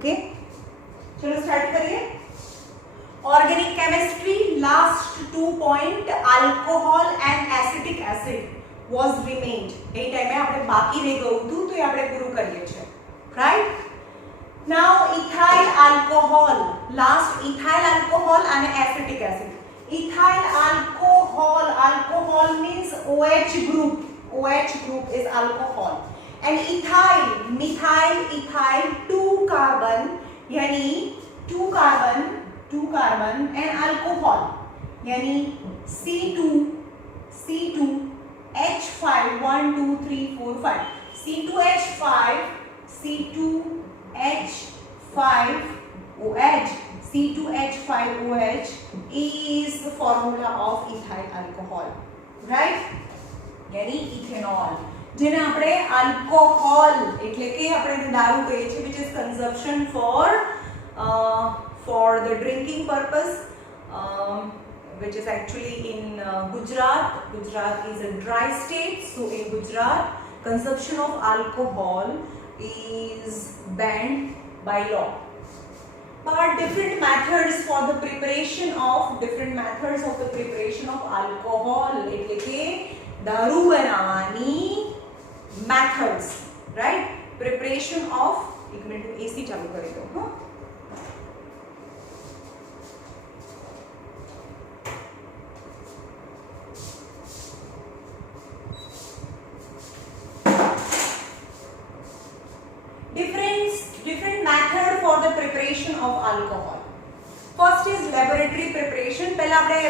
Okay, चलो start करिए। Organic chemistry last 2 point alcohol and acetic acid was remained. એ ટાઈમે આપણે બાકી રહી ગયું હતું તો એ આપણે પૂરું કરીએ છીએ, right? Now ethyl alcohol, last ethyl alcohol અને acetic acid. Ethyl alcohol, alcohol means OH group. OH group is alcohol. And ethyl, methyl, ethyl, 2 carbon यानी 2 carbon and alcohol यानी C2H5 1 2 3 4 5 C2H5 C2H5OH is the formula of ethyl alcohol, right? यानी ethanol, જેને આપણે alcohol એટલે કે આપણે દારૂ કહીએ છીએ, which is consumption for the drinking purpose, which is actually in Gujarat. Gujarat is a dry state, so in Gujarat consumption of alcohol is banned by law. But different methods for the preparation of alcohol એટલે કે દારૂ બનાવવાની methods, right? Preparation of, एक minute AC चालू કરી દો. हाँ, different method for the preparation of alcohol. First is laboratory preparation. પહેલા આપણે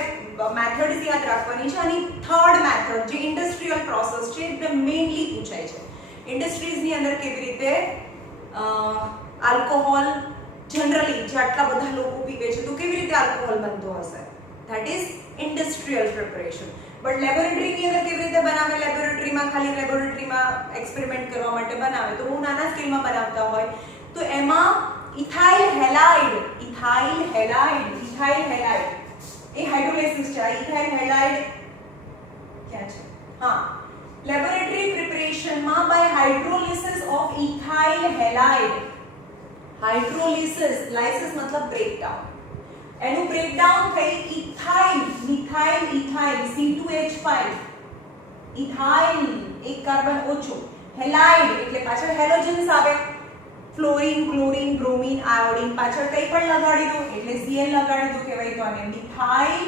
મેથડ યાદ રાખવાની છે. અને થર્ડ મેથડ જે ઇન્ડસ્ટ્રીયલ પ્રોસેસ છે તે મેઇનલી પૂછાય છે. ઇન્ડસ્ટ્રીઝ ની અંદર કેવી રીતે આલ્કોહોલ જનરલી જે આટલા બધા લોકો પીવે છે તો કેવી રીતે આલ્કોહોલ બનતો હશે, that is industrial preparation. But laboratory ની અંદર કેવી રીતે બનાવે, લેબોરેટરીમાં ખાલી લેબોરેટરીમાં એક્સપેરિમેન્ટ કરવા માટે બનાવે તો બહુ નાના સ્કેલમાં બનાવતા હોય તો એમાં ઇથાઇલ હેલાઇડ એ હાઇડ્રોલાઇસિસ છે. ઇથાઇલ હેલાઇડ ક્યાં છે? હા, લેબોરેટરી પ્રિપરેશનમાં by hydrolysis of ethyl halide. Hydrolysis, lysis મતલબ બ્રેકડાઉન, એનું બ્રેકડાઉન થઈ મિથાઇલ ઇથાઇલ C2H5, ઇથાઇલ એક કાર્બન ઓછો, હેલાઇડ એટલે પાછળ હેલોજન્સ આવે, ફ્લોરીન, ક્લોરીન, બ્રોમીન, આયોડીન, પાછળ કંઈ પણ લગાડી દો એટલે Cl લગાડી દો, કહેવાય તો આને methyl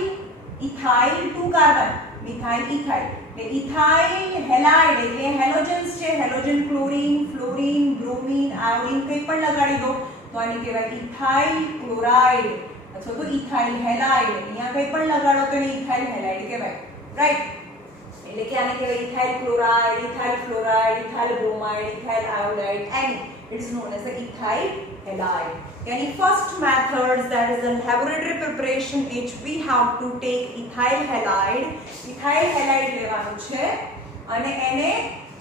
ethyl 2 carbon, methyl ethyl એટલે ઇથાઇલ હેલાઇડ એટલે હેલોજન્સ છે, halogen chlorine, fluorine, bromine, iodine કંઈ પણ લગાડી દો તો આને કહેવાય ઇથાઇલ ક્લોરાઇડ અથવા તો ઇથાઇલ હેલાઇડ. અહીંયા કંઈ પણ લગાડો તો એને ઇથાઇલ હેલાઇડ કહેવાય, રાઈટ? એટલે કે આને કહેવાય ethyl chloride, ethyl fluoride, ethyl bromide, ethyl iodide, and it is known as the ethyl halide. Yani first methods, that is the laboratory preparation, which we have to take ethyl halide. Ethyl halide લેવાનું છે અને એને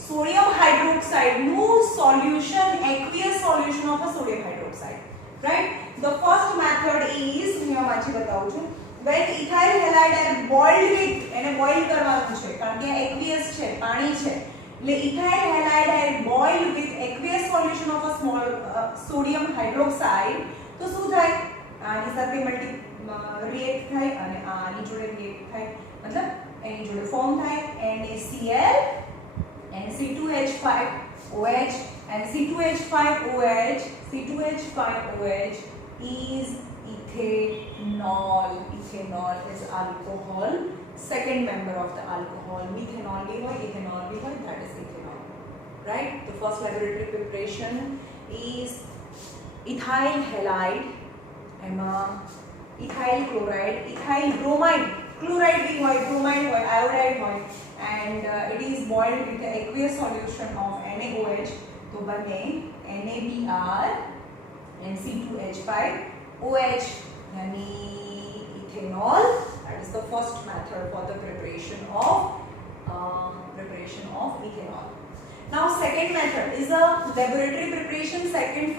sodium hydroxide નું solution, aqueous solution of a sodium hydroxide, right? The first method is, હું વાંચી બતાવું છું, when ethyl halide are boiled with, એને બોઇલ કરવાનું છે કારણ કે aqueous છે, પાણી છે એટલે ethyl halide are boiled with aqueous solution of a small sodium hydroxide તો શું થાય, આની સાથે રિએક્ટ થાય અને આની જોડે રિએક્ટ થાય, મતલબ એની જોડે ફોર્મ થાય NaCl and C2H5OH and C2H5OH is ethanol. Ethanol is alcohol, second member of the alcohol. Methanol bhi hoy, ethanol bhi hoy, that is ethanol, right? The first laboratory preparation is ethyl halide, ethyl chloride, ethyl bromide, chloride bhi hoy, bromide hoy, iodide hoy, and it is boiled with the aqueous solution of NaOH to bane NaBr and C2H5OH yani ethanol. That is the first method for the preparation of ethanol. Now second method is a laboratory preparation.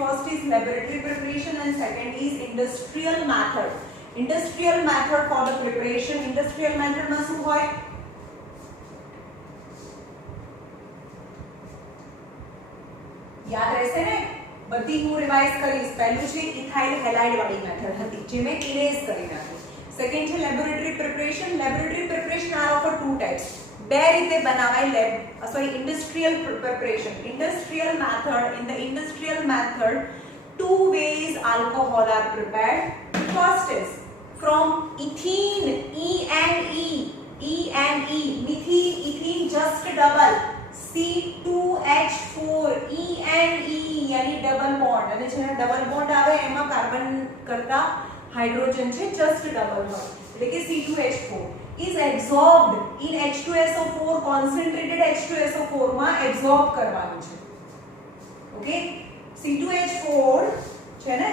First is laboratory preparation and second is industrial method. Industrial method for the preparation. Industrial method માં શું હોય? યાદ રહેશે ને? બધી હું revise કરીશ. પહેલું છે ઇથાઇલ હેલાઇડ વાળી મેથડ હતી જે મેં ઇરેઝ કરી નાખી. સેકન્ડ છે laboratory preparation. Laboratory preparation are of two types. બે રીતે બનાવાય industrial preparation. Industrial method. In the industrial method two ways alcohol are prepared. First is from ethene, methene, ethene just double, C2H4, यानी double bond અને છે double bond આવે એમાં carbon કરતા hydrogen છે જસ્ટ ડબલ હોય એટલે કે C2H4 is absorbed in H2SO4, concentrated H2SO4 માં absorb કરવાનું છે. ઓકે, C2H4 છે ને,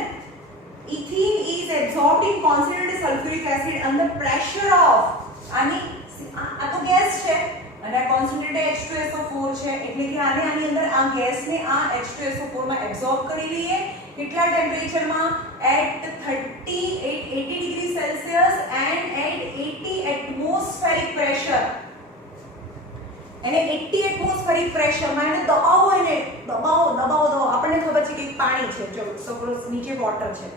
ethene is absorbed in concentrated sulfuric acid under pressure of, આની આ તો ગેસ છે અને આ કોન્સન્ટ્રેટેડ H2SO4 છે એટલે કે આને આની અંદર આ ગેસને આ H2SO4 માં એબ્સોર્બ કરી લઈએ. કેટલા ટેમ્પરેચરમાં? at 80 degree Celsius and at 80 atmospheric pressure. એને 80 એટમોસ્ફેરિક પ્રેશરમાં એને દબાવો, એને દબાવો. આપણને ખબર છે કે પાણી છે, જો સપોઝ નીચે વોટર છે,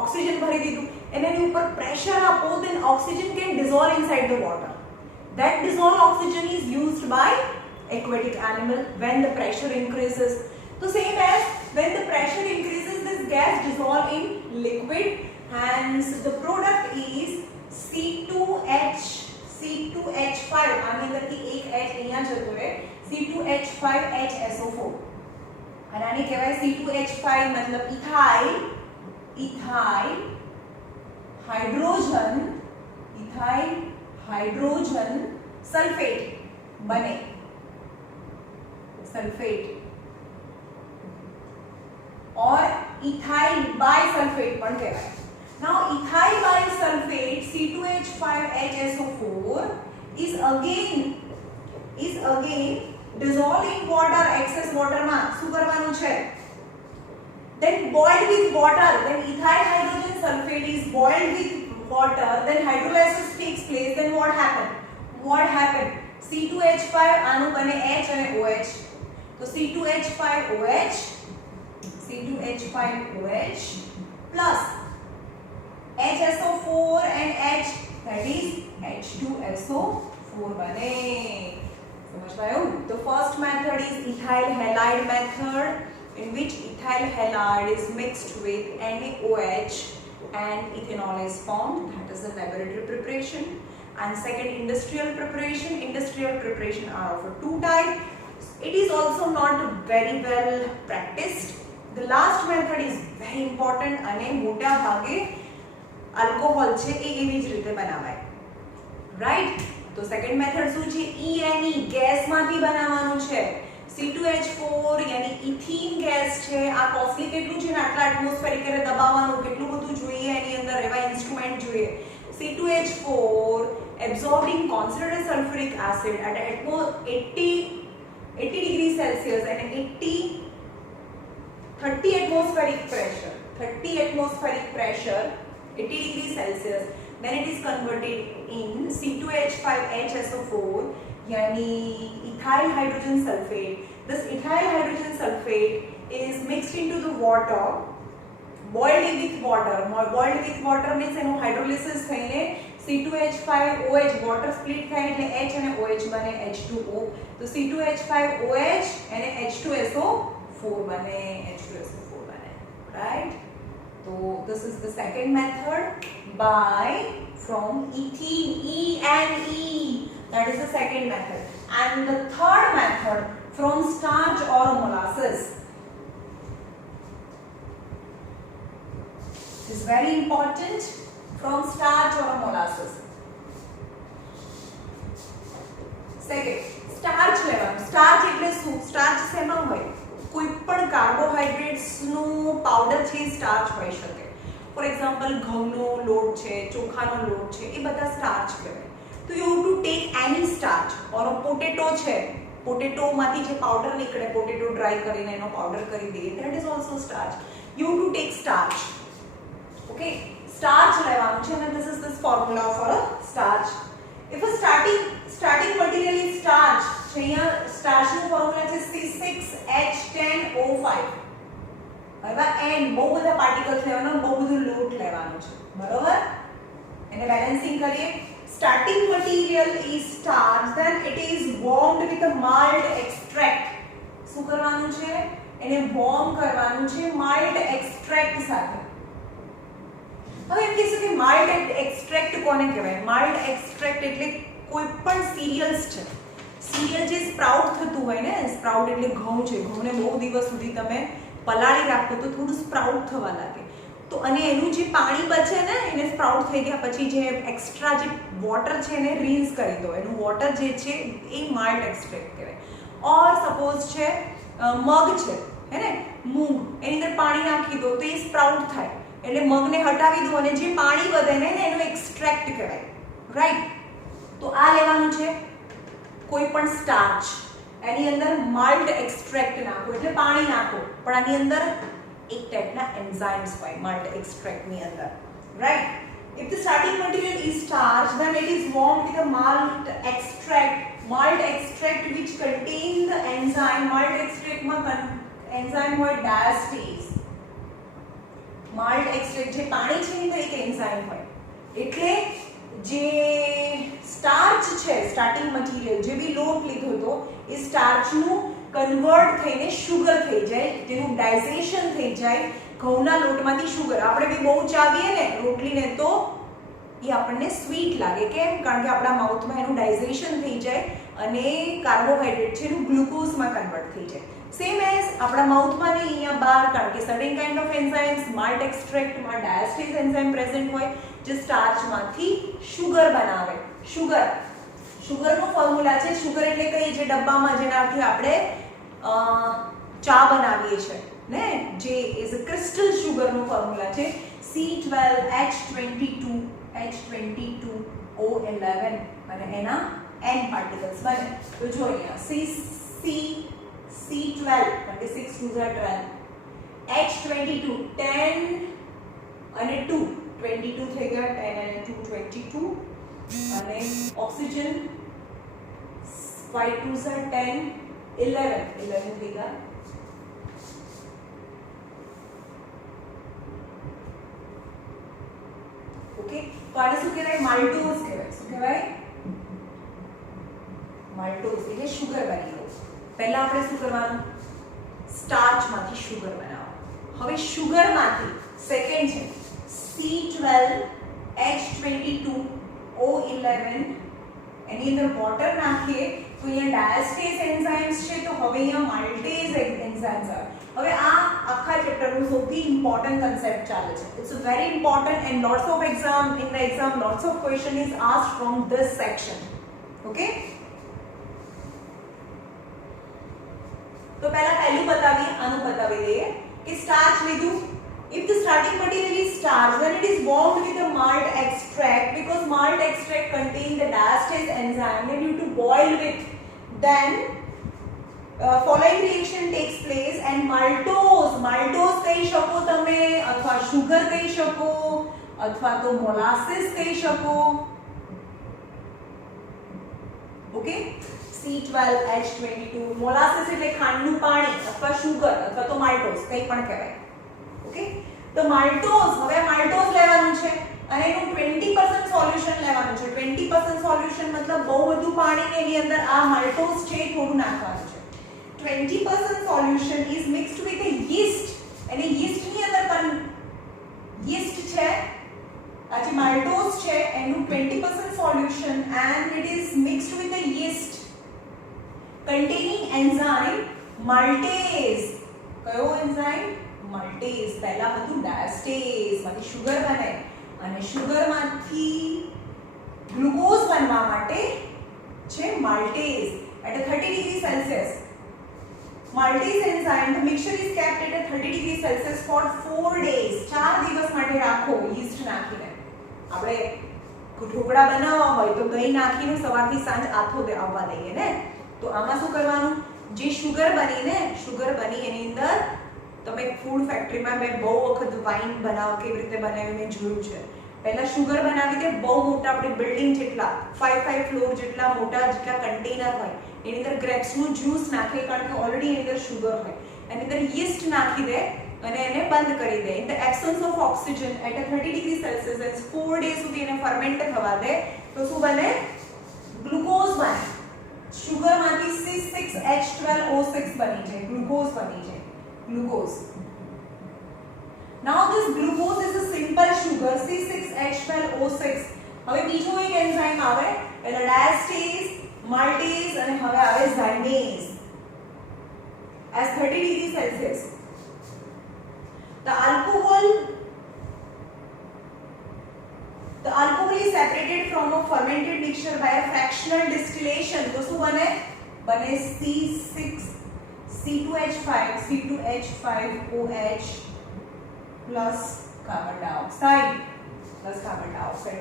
ઓક્સિજન ભરી દીધું, એની ઉપર પ્રેશર આપો, then oxygen can dissolve inside the water. That dissolved oxygen is used by aquatic animal when the pressure increases. So same as when the pressure increases, this gas dissolve in liquid, hence the product is C2H5. આની અંદરથી એક H અહીંયા જતો રહે, C2H5HSO4 અને આને કહેવાય C2H5 મતલબ ઇથાઇલ હાઇડ્રોજન સલ્ફેટ બને, સલ્ફેટ और ethyl bisulfate પણ કહેવાય. Now ethyl bisulfate C2H5HSO4 is again dissolved in water, excess water માં શું કરવાનું છે? Then boiled with water, then ethyl hydrogen sulfate is boiled with water, then hydrolysis takes place, then what happened? C2H5 આનું બને H અને OH, તો C2H5OH plus HSO4 and H, that is H2SO4 બને. સમજવાયું? The first method is ethyl halide method, in which ethyl halide is mixed with NaOH and ethanol is formed. That is the laboratory preparation. And second, industrial preparation are of two types. It is also not very well practiced. The last method is very important અને મોટા ભાગે alcohol છે એ એવી જ રીતે બનાવાય, right? તો second method શું છે? ENE ગેસમાંથી બનાવવાનું છે. C2H4 यानी ઇથીન ગેસ છે. આ કોસ્ટલી કેટલું છે ને, આટલા એટમોસ્ફેરિક કરે દબાવવાનું, કેટલું બધું જોઈએ એની અંદર, એવા ઇન્સ્ટ્રુમેન્ટ જોઈએ. C2H4 absorbing concentrated sulfuric acid at 80 degree Celsius and 30 atmospheric pressure, 80 degree Celsius, then it is converted in C2H5HSO4 yani ethyl hydrogen sulfate. This ethyl hydrogen sulfate is mixed into the water, boiled with water means એનું hydrolysis થઈને C2H5OH water split થાય એટલે H અને OH બને H2O, તો C2H5OH અને H2SO4 બને, right? So this is the second method from ethene, that is the second method. And the third method from starch or molasses is very important. From starch or molasses. Second, starch લેવાનું. starch એટલે શું? starch શેમાં હોય? કોઈ પણ કાર્બોહાઈડ્રેટ્સનું powder છે starch હોઈ શકે. ફોર એક્ઝામ્પલ ઘઉંનો લોટ છે, ચોખાનો લોટ છે, એ બધા સ્ટાર્ચ કહેવાય. તો you to take any starch or potato છે, પોટેટોમાંથી જે પાવડર નીકળે, પોટેટો ડ્રાય કરીને એનો પાવડર કરી દઈએ, that is also starch. You to take starch. Okay, starch લેવાનું છે અને this is this formula for a starch. If a starting material is starch, અહીંયા સ્ટાર્ચનું ફોર્મ્યુલા છે C6H10O5. બરાબર? મતલબ n બહુ બધા પાર્ટિકલ્સ લેવાનો, બહુ બધું લોટ લેવાનું છે, બરોબર. એને બેલેન્સિંગ કરીએ. Starting material is starch, then it is warmed with a mild extract. શું કરવાનું છે? એને વોર્મ કરવાનું છે માઇલ્ડ એક્સ્ટ્રેક્ટ સાથે. હવે એમ કહીશું કે માઇલ્ડ એક્સ્ટ્રેક્ટ કોને કહેવાય? માઇલ્ડ એક્સ્ટ્રેક્ટ એટલે કોઈ પણ સિરિયલ્સ છે, સિરિયલ જે સ્પ્રાઉટ થતું હોય ને, સ્પ્રાઉટ એટલે ઘઉં છે, ઘઉંને બહુ દિવસ સુધી તમે પલાળી રાખો તો થોડું સ્પ્રાઉટ થવા લાગે, તો અને એનું જે પાણી બચે ને, એને સ્પ્રાઉટ થઈ ગયા પછી જે એક્સ્ટ્રા જે વોટર છે એને રિન્સ કરી દો, એનું વોટર જે છે એ માઇલ્ડ એક્સ્ટ્રેક્ટ કહેવાય. ઓર સપોઝ છે મગ છે, હે ને, મૂંગ, એની અંદર પાણી નાખી દો તો એ સ્પ્રાઉટ થાય, એટલે મગને હટાવી દો અને જે પાણી વધે ને એનું એક્સ્ટ્રેક્ટ કહેવાય, રાઈટ. તો આ લેવાનું છે કોઈ પણ સ્ટાર્ચ, એની અંદર માઇલ્ડ એક્સ્ટ્રેક્ટ નાખો એટલે પાણી નાખો, પણ આની અંદર એક ટાઈપના એન્ઝાઇમ્સ હોય માઇલ્ડ એક્સ્ટ્રેક્ટની અંદર, right. If the starting material is starch, then it is warmed with a mild extract which contains the enzyme. Mild extract માં enzyme હોય diastase. Mild extract જે પાણી છે ને તો એક enzyme હોય, એટલે જે સ્ટાર્ચ છે, સ્ટાર્ટિંગ મટીરિયલ જે બી લોટ લીધો હતો એ સ્ટાર્ચનું કન્વર્ટ થઈને શુગર થઈ જાય, જેનું ડાયજેશન થઈ જાય ઘઉંના લોટમાંથી શુગર. આપણે બી બહુ ચાવીએ ને રોટલીને તો એ આપણને સ્વીટ લાગે, કેમ? કારણ કે આપણા માઉથમાં એનું ડાયજેશન થઈ જાય અને કાર્બોહાઈડ્રેટ છે એનું ગ્લુકોઝમાં કન્વર્ટ થઈ જાય. સેમ એઝ આપણા માઉથમાં ને અહીંયા બહાર, કારણ કે certain kind of enzymes mild એક્સ્ટ્રેક્ટમાં ડાયાસ્ટેઝ એન્ઝાઇમ પ્રેઝન્ટ હોય જે સ્ટાર્ચમાંથી શુગર બનાવે. શુગરનો ફોર્મ્યુલા છે, શુગર એટલે કઈ, જે ડબ્બામાં જેનાથી આપણે ચા બનાવીએ છીએ ને, જે ઇઝ અ ક્રિસ્ટલ શુગરનો ફોર્મ્યુલા છે C12H22O11 અને એના n પાર્ટિકલ્સ બને. તો જો અહીંયા C12 કારણ કે 6 2 12, H22 10 અને 2 22 થઈ ગયા, 10 અને 2 22, અને ઓક્સિજન 5 2 10 11 થઈ ગયા. ઓકે, તો આને શું કહેવાય? માલ્ટોઝ કહેવાય. શું કહેવાય? માલ્ટોઝ એટલે શુગર બની ગયું. પહેલા આપણે શું કરવાનું? સ્ટાર્ચમાંથી શુગર બનાવવાનું. હવે શુગરમાંથી સેકન્ડ છે C12H22O11, એની અંદર વોટર નાખીએ તો અહીંયા ડાયાસ્ટેઝ એન્ઝાઇમ્સ છે, તો હવે અહીંયા માલ્ટેઝ એન્ઝાઇમ્સ આવે. હવે આ આખા ચેપ્ટરનું સૌથી ઇમ્પોર્ટન્ટ કન્સેપ્ટ ચાલે છે. It's very important and lots of exam in the exam lots of question is asked from this section. Okay, તો પહેલું બતાવીએ, આનું બતાવી દઈએ કે સ્ટાર્ચ લીધું. If the starting material is starch, then it is warmed with a mild extract, because mild extract contain the diastase enzyme. Then you to boil with, then following reaction takes place and maltose કહી શકો તમે, અથવા sugar કહી શકો, અથવા તો molasses કહી શકો. ઓકે, C12H22 molasses એટલે ખાંડનું પાણી, અથવા sugar, અથવા તો maltose કંઈ પણ કહેવાય. ઓકે, તો માલ્ટોઝ, હવે માલ્ટોઝ લેવાનું છે અને એનું 20% સોલ્યુશન લેવાનું છે. 20% સોલ્યુશન મતલબ બહુ બધું પાણી એની અંદર આ માલ્ટોઝ છે થોડું નાખવાનું છે. 20% solution is mixed with a yeast, અને yeastની અંદર yeast છે, આ જે માલ્ટોઝ છે એનું 20% solution and it is mixed with a yeast containing enzyme maltase. કયો એન્ઝાઇમ? માલ્ટેઝ. પહેલા હતું ડાયાસ્ટેઝ, માંથી શુગર બને અને શુગરમાંથી ગ્લુકોઝ બનવા માટે છે માલ્ટેઝ at 30 degree Celsius. Maltase enzyme, the mixture is kept at 30 degree Celsius for 4 days. 4 દિવસ માટે રાખો yeast નાખીને. આપણે ઢોકળા બનાવવા હોય તો દહીં નાખીને સવારથી સાંજ આથો આવવા દઈએ ને, તો આમાં શું કરવાનું? જે શુગર બની એની અંદર તમે ફૂડ ફેક્ટરીમાં મેં બહુ વખત વાઇન બનાવ કેવી રીતે બનાવી મેં જોયું છે. પહેલા શુગર બનાવી દે, બહુ મોટા આપણી બિલ્ડિંગ જેટલા 5 ફ્લોર જેટલા મોટા જેટલા કન્ટેનર હોય એની અંદર ગ્રેપ્સનું જ્યુસ નાખે, કારણ કે ઓલરેડી એની અંદર શુગર હોય, એની અંદર યીસ્ટ નાખી દે અને એને બંધ કરી દે. In the absence of oxygen at a 30 degree celsius and 4 days સુધી એને ફર્મેન્ટ થવા દે તો શું બને? ગ્લુકોઝ બને. શુગર માંથી C6H12O6 બની જાય, ગ્લુકોઝ બની જાય, glucose. Now this glucose is a simple sugar C6H12O6. હવે બીજો એક એન્ઝાઇમ આવે એટલે ડાયાસ્ટેઝ, માલ્ટેઝ અને હવે આવે ઝાઇમેઝ. As 30 degrees Celsius, the alcohol is separated from a fermented mixture by a fractional distillation. तो શું બને? બને C2H5OH plus carbon dioxide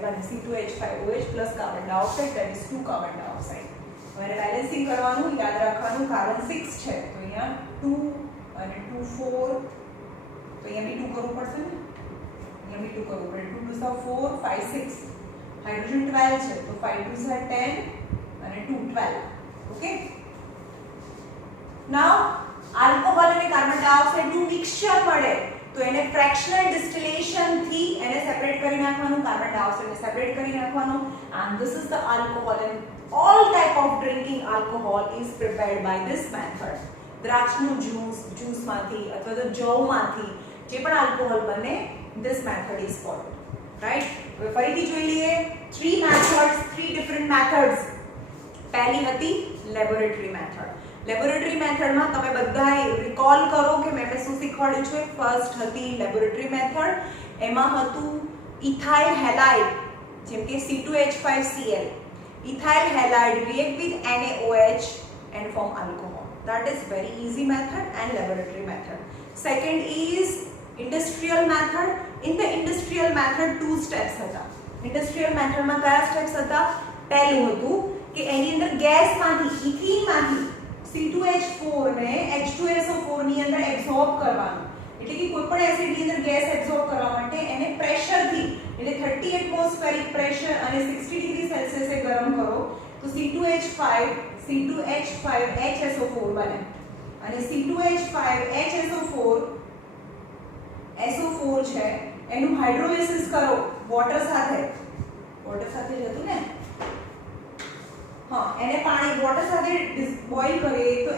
બને C2H5OH plus carbon dioxide, that is 2 carbon dioxide. હવે બેલેન્સિંગ કરવાનું, યાદ રાખવાનું કાર્બન 6 છે તો અહીંયા 2 અને 2 4 તો અહીંયા બી 2 કરવું પડશે ને, અહીંયા બી 2 કરવું પડે. 2 2 4 5 6. હાઇડ્રોજન 12 છે તો 5 2 10 અને 2 12. ઓકે. નાઉ આલ્કોહોલ અને કાર્બન ડાયોક્સાઇડ નું મિક્સચર મળે તો એને ફ્રેક્શનલ ડિસ્ટિલેશન થી એને સેપરેટ કરી નાખવાનું, કાર્બન ડાયોક્સાઇડ ને સેપરેટ કરી નાખવાનું. and this is the alcohol, and all type of drinking alcohol is prepared by this method. દ્રાક્ષનું જ્યુસ માંથી અથવા તો જવમાંથી જે પણ આલ્કોહોલ બને, this method is followed, right? હવે ફરીથી જોઈ લઈએ 3 methods, 3 different methods. પહેલી હતી લેબોરેટરી મેથડ. લેબોરેટરી મેથડમાં તમે બધાએ રિકોલ કરો કે મેં શું શીખવાડ્યું છે. ફર્સ્ટ હતી લેબોરેટરી મેથડ, એમાં હતું ઇથાઇલ હેલાઇડ જેમ કે C2H5Cl. ethyl halide react with NaOH and form alcohol. That is very easy method and laboratory method. Second is industrial method. In the industrial method 2 steps હતા. industrial method માં કયા steps હતા? પહેલું હતું કે એની અંદર ગેસ માંથી, ઇથિન માંથી C2H4 ને H2SO4 ની અંદર એબ્સોર્બ કરવાનું. એટલે કે કોઈ પણ એસિડ ની અંદર ગેસ એબ્સોર્બ કરવા માટે એને પ્રેશર થી, એટલે 30 એટમોસ્ફેરિક પ્રેશર અને 60 ડિગ્રી સેલ્સિયસ એ ગરમ કરો તો C2H5HSO4 બને. અને C2H5HSO4 SO4 છે એનું હાઇડ્રોલિસિસ કરો વોટર સાથે જ હતું ને, હા, એને પાણી વોટર સાથે બોઇલ કરીએ તો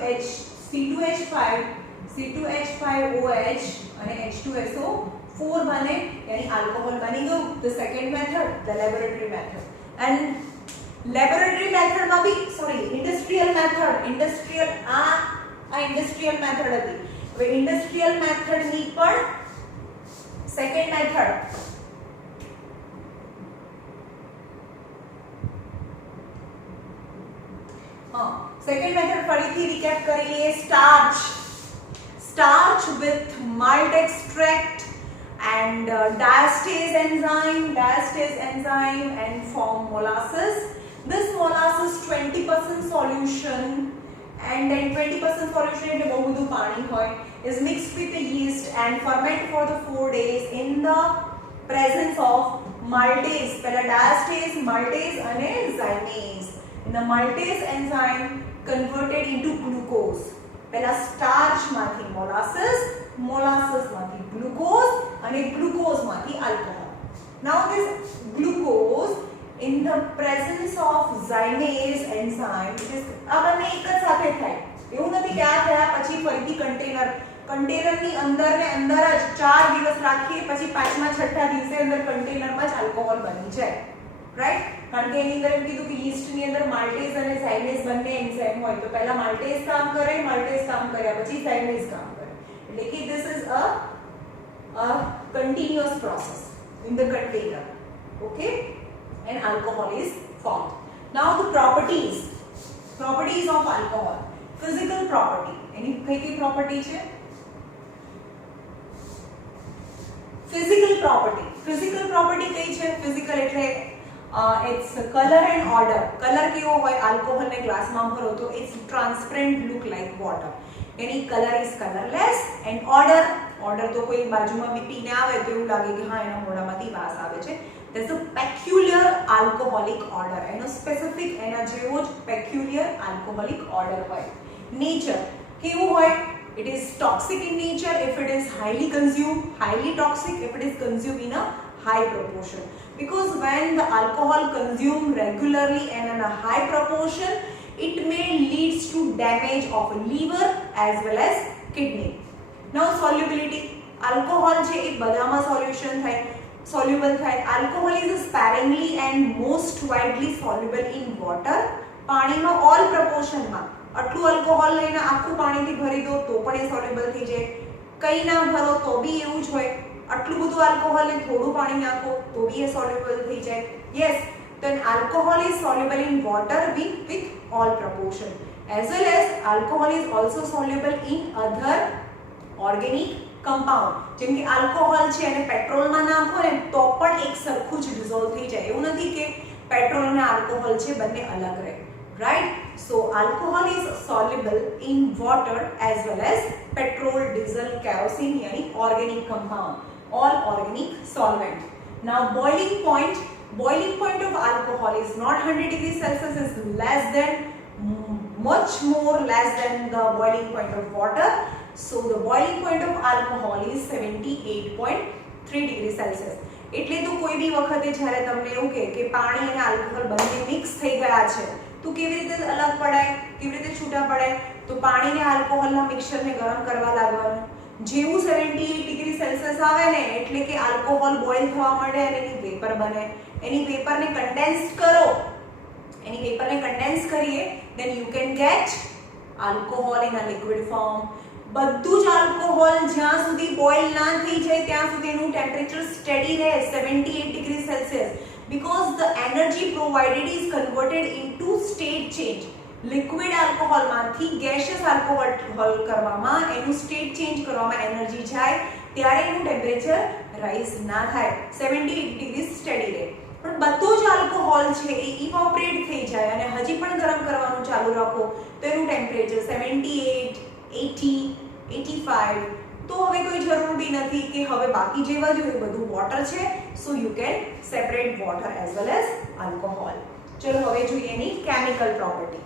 C2H5OH અને H2SO4 બને, यानी alcohol बनी गયું. The second method, the laboratory method. And laboratory method માં भी, sorry, industrial method, industrial method હતી. હવે industrial method ની પણ second method second method ફરીથી રિકેપ કરી લઈએ. starch with malt extract and diastase enzyme and form molasses. This molasses 20% solution and then 20% solution એટલે બહુ બધું પાણી હોય, is mixed with the yeast and ferment for the 4 days in the presence of maltase. પહેલા diastase, maltase અને zymase. In the maltase enzyme converted into glucose. પહેલા starch માંથી molasses માંથી glucose અને glucose માંથી alcohol. Now this glucose in the presence of zymase enzyme, આ બંને એક જ સાથે થાય. એવું નથી કે આ થયા પછી ફરીથી કન્ટેનરની અંદર ને અંદર જ 4 દિવસ રાખીએ પછી પાંચમા છઠ્ઠા દિવસે અંદર કન્ટેનરમાં જ આલ્કોહોલ બની જાય, રાઈટ? કારણ કે એની અંદર એમ કીધું કે યીસ્ટની અંદર માલ્ટેઝ અને ઝાયમેઝ બંને એન્ઝાઇમ હોય તો પહેલા માલ્ટેઝ કામ કરે, માલ્ટેઝ કામ કર્યા પછી ઝાયમેઝ કામ કરે. એટલે કે this is a continuous process in the container, okay, and alcohol is formed. Now the properties of alcohol. Physical property, એની કઈ property છે? physical property કઈ છે? physical એટલે it's color and order. color કેવો હોય? alcohol ને ગ્લાસમાં ભરો તો it's transparent, look like water. यानी color is colorless and order તો કોઈ બાજુમાં બી પીને આવે તો એવું લાગે કે હા એના મોઢામાંથી વાસ આવે છે. there's a peculiar alcoholic order. એનો સ્પેસિફિક એના જેવો જ peculiar alcoholic order હોય. nature કેવું હોય? It is toxic in nature if it is highly consumed, highly toxic if it is consumed in a high proportion. Because when the alcohol consumed regularly and in a high proportion, it may leads to damage of liver as well as kidney. Now solubility. Alcohol છે એ બધામાં soluble થાય. Alcohol is sparingly and most widely soluble in water. પાણીમાં all proportion માં આટલું alcohol લઈને આખું પાણીથી ભરી દો તો પણ એ soluble થઈ જાય. કઈ ના ભરો તો બી એવું જ હોય. આટલું બધું alcohol ને થોડું પાણી નાખો તો બી એ soluble થઈ જાય. Yes, then alcohol is soluble in water with all proportion. As well as alcohol is also soluble in other organic compound. જેમ કે alcohol છે અને પેટ્રોલમાં નાખો ને તો પણ એક સરખું જ ડિઝોલ્વ થઈ જાય. એવું નથી કે પેટ્રોલ અને આલ્કોહોલ છે બંને અલગ રહે. Right? So alcohol is soluble in water as well as petrol, diesel, kerosene yani organic compound, all organic solvent. Now boiling point of alcohol is not 100 degrees Celsius, is less than, much more less than the boiling point of water. So the boiling point of alcohol is 78.3 degrees Celsius. એટલે તો કોઈ બી વખતે જ્યારે તમને એવું કે પાણી અને આલ્કોહોલ બંને મિક્સ થઈ ગયા છે તો કેવી રીતે અલગ પડાય, કેવી રીતે છૂટા પડાય? તો પાણી ને આલ્કોહોલના મિક્સચરને ગરમ કરવા લાગવાનું. જેવું 78 ડિગ્રી સેલ્સિયસ આવે ને એટલે કે આલ્કોહોલ બોઇલ થવા માંડે અને એની વેપર બને. એની વેપરને કન્ડેન્સ કરો. એની વેપરને કન્ડેન્સ કરીએ then you can get alcohol in a liquid form. બધું જ આલ્કોહોલ જ્યાં સુધી બોઇલ ના થઈ જાય ત્યાં સુધી એનું ટેમ્પરેચર સ્ટેડી રહે 78 degree Celsius. Because the energy provided is converted into state change. Liquid alcohol માંથી gaseous alcohol કરવામાં એનું state change કરવામાં એનર્જી જાય ત્યારે એનું ટેમ્પરેચર રાઇઝ ના થાય 78 ડિગ્રી સ્ટેડી રહે. પણ બધું જ આલ્કોહોલ છે એ ઇવોપરેટ થઈ જાય અને હજી પણ ગરમ કરવાનું ચાલુ રાખો તો એનું ટેમ્પરેચર 78, 80, 85. તો હવે કોઈ જરૂર બી નથી કે હવે બાકી જે વધ્યું એ બધું વોટર છે. So you can separate water as well as alcohol. ચલો હવે જોઈએ એની કેમિકલ પ્રોપર્ટી.